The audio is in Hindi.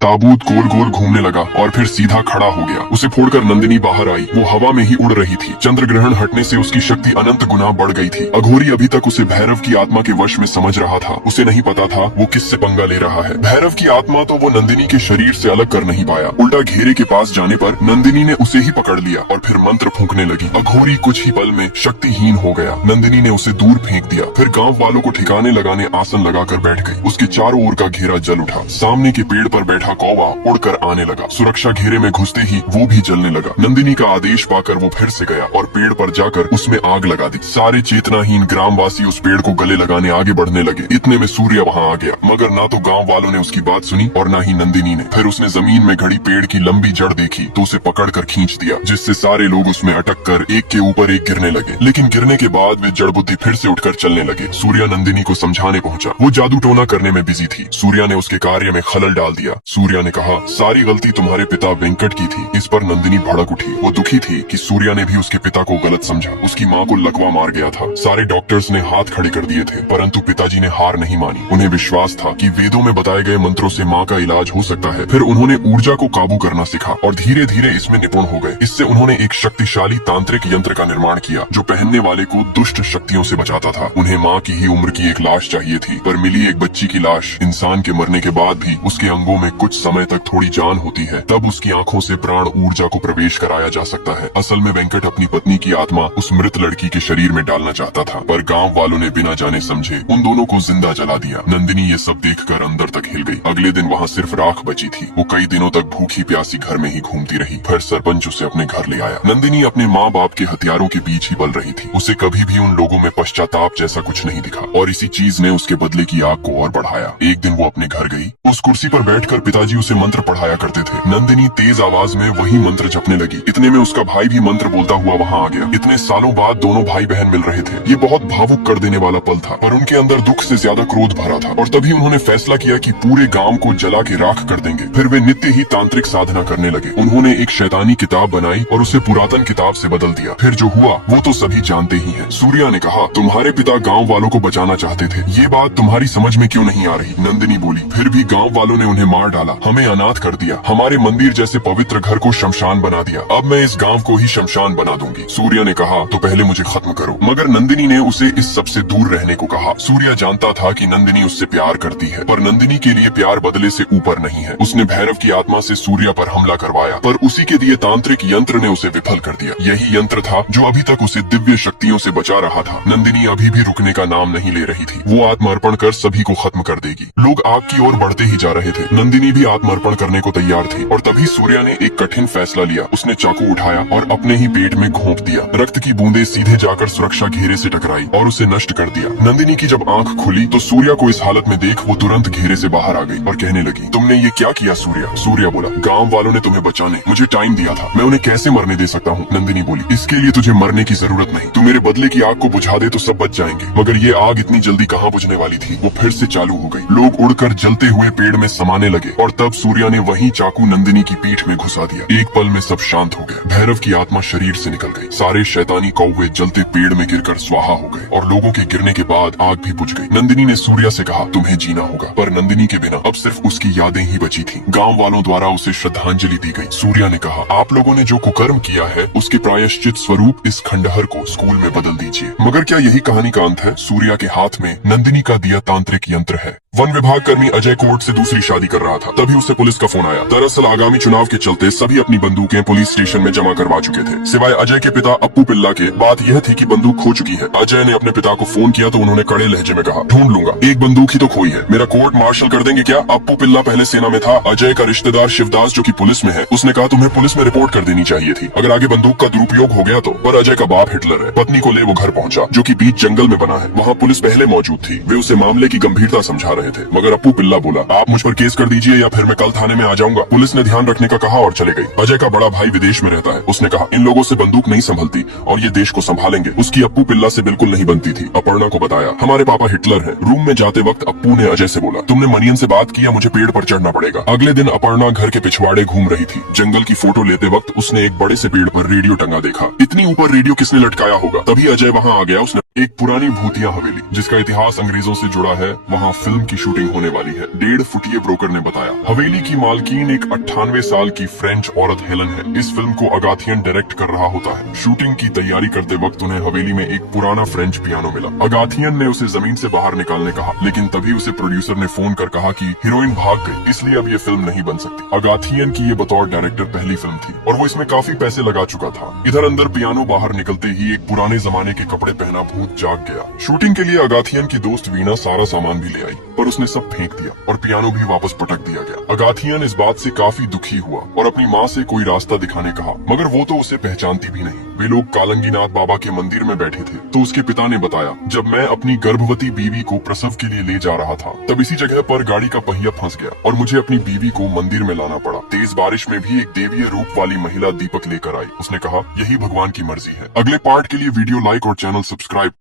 ताबूत गोल गोल घूमने लगा और फिर सीधा खड़ा हो गया। उसे फोड़कर नंदिनी बाहर आई। वो हवा में ही उड़ रही थी। चंद्र ग्रहण हटने से उसकी शक्ति अनंत गुना बढ़ गई थी। अघोरी अभी तक उसे भैरव की आत्मा के वश में समझ रहा था। उसे नहीं पता था वो किससे पंगा ले रहा है। भैरव की आत्मा तो वो नंदिनी के शरीर से अलग कर नहीं पाया। उल्टा घेरे के पास जाने पर नंदिनी ने उसे ही पकड़ लिया और फिर मंत्र फूंकने लगी। अघोरी कुछ ही पल में शक्तिहीन हो गया। नंदिनी ने उसे दूर फेंक दिया। फिर गाँव वालों को ठिकाने लगाने आसन लगाकर बैठ गई। उसके चारों ओर का घेरा जल उठा। सामने के पेड़ पर बैठा कौवा उड़कर आने लगा। सुरक्षा घेरे में घुसते ही वो भी जलने लगा। नंदिनी का आदेश पाकर वो फिर से गया और पेड़ पर जाकर उसमें आग लगा दी। सारे चेतनाहीन ग्रामवासी उस पेड़ को गले लगाने आगे बढ़ने लगे। इतने में सूर्य वहाँ आ गया, मगर ना तो गांव वालों ने उसकी बात सुनी और ना ही नंदिनी ने। फिर उसने जमीन में घड़ी पेड़ की लंबी जड़ देखी तो उसे पकड़ कर खींच दिया, जिससे सारे लोग उसमें अटक कर एक के ऊपर एक गिरने लगे। लेकिन गिरने के बाद वे जड़ बुद्धि फिर से उठकर चलने लगे। सूर्य नंदिनी को समझाने पहुंचा। वो जादू टोना करने में बिजी थी। सूर्य ने उसके कार्य में खलल डाल दिया। सूर्य ने कहा, सारी गलती तुम्हारे पिता वेंकट की थी। इस पर नंदिनी भड़क उठी। वो दुखी थी कि सूर्य ने भी उसके पिता को गलत समझा। उसकी माँ को लकवा मार गया था। सारे डॉक्टर्स ने हाथ खड़े कर दिए थे, परंतु पिताजी ने हार नहीं मानी। उन्हें विश्वास था कि वेदों में बताए गए मंत्रों से माँ का इलाज हो सकता है। फिर उन्होंने ऊर्जा को काबू करना सीखा और धीरे धीरे इसमें निपुण हो गए। इससे उन्होंने एक शक्तिशाली तांत्रिक यंत्र का निर्माण किया जो पहनने वाले को दुष्ट शक्तियों से बचाता था। उन्हें माँ की ही उम्र की एक लाश चाहिए थी, पर मिली एक बच्ची की लाश। इंसान के मरने के बाद भी उसके अंगों में कुछ समय तक थोड़ी जान होती है, तब उसकी आंखों से प्राण ऊर्जा को प्रवेश कराया जा सकता है। असल में वेंकट अपनी पत्नी की आत्मा उस मृत लड़की के शरीर में डालना चाहता था, पर गांव वालों ने बिना जाने समझे उन दोनों को जिंदा जला दिया। नंदिनी ये सब देखकर अंदर तक हिल गई। अगले दिन वहाँ सिर्फ राख बची थी। वो कई दिनों तक भूखी प्यासी घर में ही घूमती रही। फिर सरपंच उसे अपने घर ले आया। नंदिनी अपने माँ बाप के हथियारों के बीच ही पल रही थी। उसे कभी भी उन लोगों में पश्चाताप जैसा कुछ नहीं दिखा और इसी चीज ने उसके बदले की आग को और बढ़ाया। एक दिन वो अपने घर गई। उस कुर्सी पर बैठकर पिताजी उसे मंत्र पढ़ाया करते थे। नंदिनी तेज आवाज में वही मंत्र जपने लगी। इतने में उसका भाई भी मंत्र बोलता हुआ वहाँ आ गया। इतने सालों बाद दोनों भाई बहन मिल रहे थे। ये बहुत भावुक कर देने वाला पल था, पर उनके अंदर दुख से ज्यादा क्रोध भरा था। और तभी उन्होंने फैसला किया कि पूरे गांव को जला के राख कर देंगे। फिर वे नित्य ही तांत्रिक साधना करने लगे। उन्होंने एक शैतानी किताब बनाई और उसे पुरातन किताब से बदल दिया। फिर जो हुआ वो तो सभी जानते ही हैं। सूर्या ने कहा, तुम्हारे पिता गाँव वालों को बचाना चाहते थे, ये बात तुम्हारी समझ में क्यों नहीं आ रही? नंदिनी बोली, फिर भी गाँव वालों ने उन्हें मार डाला, हमें अनाथ कर दिया, हमारे मंदिर जैसे पवित्र घर को शमशान बना दिया। अब मैं इस गांव को ही शमशान बना दूंगी। सूर्य ने कहा, तो पहले मुझे खत्म करो। मगर नंदिनी ने उसे इस सब से दूर रहने को कहा। सूर्य जानता था कि नंदिनी उससे प्यार करती है, पर नंदिनी के लिए प्यार बदले से ऊपर नहीं है। उसने भैरव की आत्मा से सूर्य पर हमला करवाया, पर उसी के दिए तांत्रिक यंत्र ने उसे विफल कर दिया। यही यंत्र था जो अभी तक उसे दिव्य शक्तियों से बचा रहा था। नंदिनी अभी भी रुकने का नाम नहीं ले रही थी। वो आत्मर्पण कर सभी को खत्म कर देगी। लोग आग की ओर बढ़ते ही जा रहे थे। नंदिनी भी आत्मर्पण करने को तैयार थी और तभी सूर्य ने एक कठिन फैसला लिया। उसने चाकू उठाया और अपने ही पेट में घोंप दिया। रक्त की बूंदें सीधे जाकर सुरक्षा घेरे से टकराई और उसे नष्ट कर दिया। नंदिनी की जब आंख खुली तो सूर्य को इस हालत में देख वो तुरंत घेरे से बाहर आ गई और कहने लगी, तुमने ये क्या किया सूर्य? सूर्य बोला, गांव वालों ने तुम्हें बचाने मुझे टाइम दिया था, मैं उन्हें कैसे मरने दे सकता हूँ? नंदिनी बोली, इसके लिए तुझे मरने की जरूरत नहीं। तू मेरे बदले की आग को बुझा दे तो सब बच जाएंगे। मगर ये आग इतनी जल्दी कहाँ बुझने वाली थी। वो फिर से चालू हो गई। लोग उड़कर जलते हुए पेड़ में समाने लगे और तब सूर्य ने वही चाकू नंदिनी की पीठ में घुसा दिया। एक पल में सब शांत हो गया। भैरव की आत्मा शरीर से निकल गई। सारे शैतानी कौवे जलते पेड़ में गिरकर स्वाहा हो गए और लोगों के गिरने के बाद आग भी बुझ गई। नंदिनी ने सूर्य से कहा, तुम्हें जीना होगा, पर नंदिनी के बिना अब सिर्फ उसकी यादें ही बची थीं। गांव वालों द्वारा उसे श्रद्धांजलि दी गई। सूर्य ने कहा, आप लोगों ने जो कुकर्म किया है उसके प्रायश्चित स्वरूप इस खंडहर को स्कूल में बदल दीजिए। मगर क्या यही कहानी का अंत है? सूर्य के हाथ में नंदिनी का दिया तांत्रिक यंत्र है। वन विभाग कर्मी अजय कोर्ट से दूसरी शादी कर रहा था, तभी उसे पुलिस का फोन आया। दरअसल आगामी चुनाव के चलते सभी अपनी बंदूकें पुलिस स्टेशन में जमा करवा चुके थे, सिवाय अजय के पिता अप्पू पिल्ला के। बात यह थी कि बंदूक खो चुकी है। अजय ने अपने पिता को फोन किया तो उन्होंने कड़े लहजे में कहा, ढूंढ लूंगा, एक बंदूक ही तो खोई है, मेरा कोर्ट मार्शल कर देंगे क्या? अप्पू पिल्ला पहले सेना में था। अजय का रिश्तेदार शिवदास जो कि पुलिस में है, उसने कहा तुम्हें पुलिस में रिपोर्ट कर देनी चाहिए थी, अगर आगे बंदूक का दुरुपयोग हो गया तो। पर अजय का बाप हिटलर है। पत्नी को ले वो घर पहुंचा जो कि बीच जंगल में बना है। वहाँ पुलिस पहले मौजूद थी। वे उसे मामले की गंभीरता समझा रहे थे, मगर अप्पू पिल्ला बोला, आप मुझ पर केस कर दीजिए या फिर मैं कल थाने में आ जाऊंगा। पुलिस ने ध्यान रखने का कहा और चले गई। अजय का बड़ा भाई विदेश में रहता है। उसने कहा, इन लोगों से बंदूक नहीं संभलती और ये देश को संभालेंगे। उसकी अप्पू पिल्ला से बिल्कुल नहीं बनती थी। अपर्णा को बताया, हमारे पापा हिटलर है। रूम में जाते वक्त अप्पू ने अजय से बोला, तुमने मनियन से बात किया, मुझे पेड़ पर चढ़ना पड़ेगा। अगले दिन अपर्णा घर के पिछवाड़े घूम रही थी। जंगल की फोटो लेते वक्त उसने एक बड़े से पेड़ पर रेडियो टंगा देखा। इतनी ऊपर रेडियो किसने लटकाया होगा? तभी अजय वहाँ आ गया। उसने एक पुरानी भूतिया हवेली जिसका इतिहास अंग्रेजों से जुड़ा है, वहाँ फिल्म की शूटिंग होने वाली है। 1.5 फुटिये ब्रोकर ने बताया। हवेली की मालकीन एक 98 साल की फ्रेंच औरत हेलन है। इस फिल्म को अगाथियन डायरेक्ट कर रहा होता है। शूटिंग की तैयारी करते वक्त उन्हें हवेली में एक पुराना फ्रेंच पियानो मिला। अगाथियन ने उसे जमीन से बाहर निकालने कहा, लेकिन तभी उसे प्रोड्यूसर ने फोन कर कहा कि हीरोइन भाग गई, इसलिए अब ये फिल्म नहीं बन सकती। अगाथियन की ये बतौर डायरेक्टर पहली फिल्म थी और वो इसमें काफी पैसे लगा चुका था। इधर अंदर पियानो बाहर निकलते ही एक पुराने जमाने के कपड़े पहना भूत जाग गया। शूटिंग के लिए अगाथियन की दोस्त वीना सारा सामान भी ले आई, पर उसने सब फेंक दिया और पियानो भी वापस पटक दिया गया। अगाथियन इस बात से काफी दुखी हुआ और अपनी माँ से कोई रास्ता दिखाने कहा, मगर वो तो उसे पहचानती भी नहीं। वे लोग कालंगीनाथ बाबा के मंदिर में बैठे थे तो उसके पिता ने बताया, जब मैं अपनी गर्भवती बीवी को प्रसव के लिए ले जा रहा था तब इसी जगह पर गाड़ी का पहिया फंस गया और मुझे अपनी बीवी को मंदिर में लाना पड़ा। तेज बारिश में भी एक देवीय रूप वाली महिला दीपक लेकर आई। उसने कहा, यही भगवान की मर्जी है। अगले पार्ट के लिए वीडियो लाइक और चैनल सब्सक्राइब